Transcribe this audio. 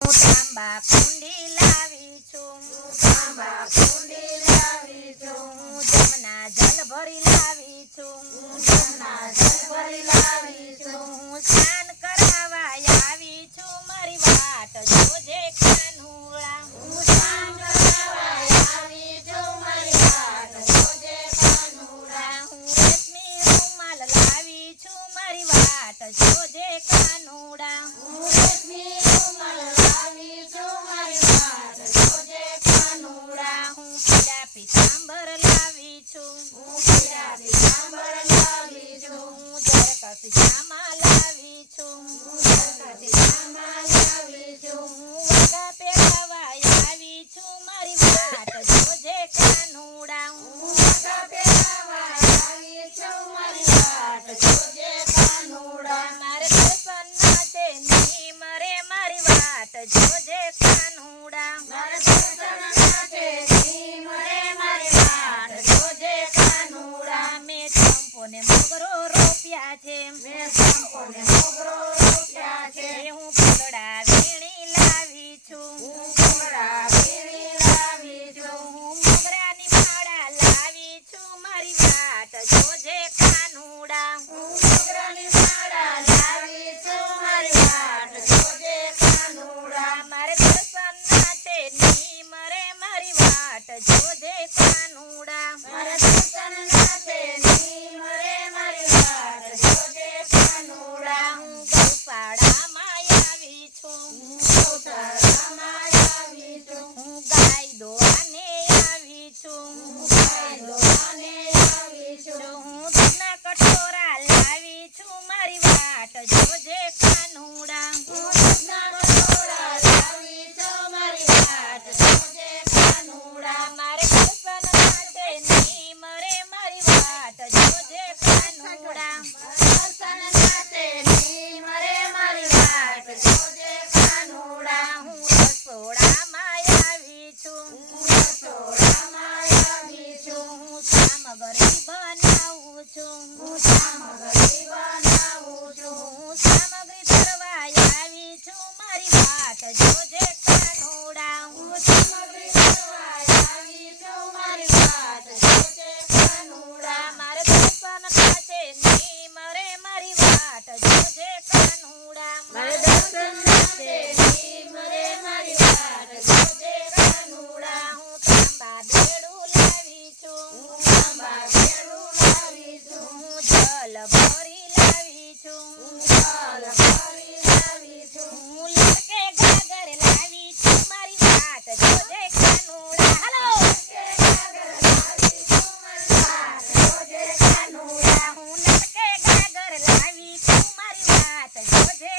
હું તાંબા કુંડી લાવી છું, તાંબા કુંડી લાવી છું, હું જમના જલ ભરી લાવી છું, જમના જલ ભરી લાવી છું, હું સ્નાન કરાવવા આવી છું, મારી વાટ જોજે કાનુડા. હું સ્નાન કરાવવા આવી છું, મારી વાટ જોજે કાનુડા. હું રેશમી રૂમાલ લાવી છું, મારી વાટ જોજે કાનુડા. હું રેશમી રૂમાલ લાવી છું, મારી વાટ જોજે કાનુડા. હું પીળા પીતાંબર લાવી છું, હું પીળા પીતાંબર લાવી છું, હું જરકસ જામા લાવી છું, હું જરકસ જામા લાવી છું, હું વગા પહેરાવા આવી છું, મારી વાટ જોજે કાનુડા. હું વગા પહેરાવા આવી છું, મારી વાટ જોજે કાનુડા. મારે દર્શન માટે નહીં મરે, મારી વાટ જોજે કાનુડા. મારા દર્શન માટે નહીં મળે, મારી વાટ જોજે કાનુડા. મેં ચંપો ને મોગરો રોપ્યા છે, મેં સંપોને મોગરો રોપ્યા છે, હું ફૂલડા વીણી લાવી છું, હું કમળા વીણી લાવી છું, હું મોગરાની માળા લાવી છું, મારી વાટ જોજે કાનુડા. હું મોગરાની માળા લાવી છું, મારી વાટ જોજે કાનુડા. મારે દર્શન માટે નહીં મરે, મારી વાટ જોજે કાનુડા. મારા દર્શન માટે નહીં મળે, મારી વાટ જોજે કાનુડા. હું ગૌશાળામાં આવી છું, હું ગૌશાળામાં આવી છું, હું ગાય દોવાને આવી છું, હું ગાય દોવાને આવી છું, હું દૂધના કટોરા લાવી છું, મારી વાટ જોજે કાનુડા. હું દૂધના કટોરા લાવી છું, મારી વાટ જોજે કાનુડા. મારે દર્શન માટે નહીં મરે, મારી વાટ જોજે કાનુડા. દર્શન માટે નહીં મળે, મારી વાટ જોજે કાનુડા. હું રસોડામાં આવી છું, હું રસોડામાં આવી છું, હું સામગ્રી બનાવું છું, હું સામગ્રી બનાવું છું, હું સામગ્રી ધરવા આવી છું, મારી વાટ જોજે કાનુડા. હું સામગ્રી કરવા આવી છું, મારી વાટ જોજે કાનુડા. મારે દર્શન માટે નહીં મરે, મારી વાટ જોજે કાનુડા. મારે દર્શન માટે નહીં મળે, મારી વાટ જોજે કાનુડા. હું તાંબા બેડું લાવી છું, હું તાંબા બેડું લાવી છું, હું જલ ભરી લાવી છું, હું જલ ભરી લાવી છું, હું લટકે ગાગર લાવી છું, મારી વાટ જોજે કાનુડા. હાલો કે ગાગર લાવી છું, મારી વાટ જોજે કાનુડા. હું લટકે ગાગર લાવી છું, મારી વાટ જોજે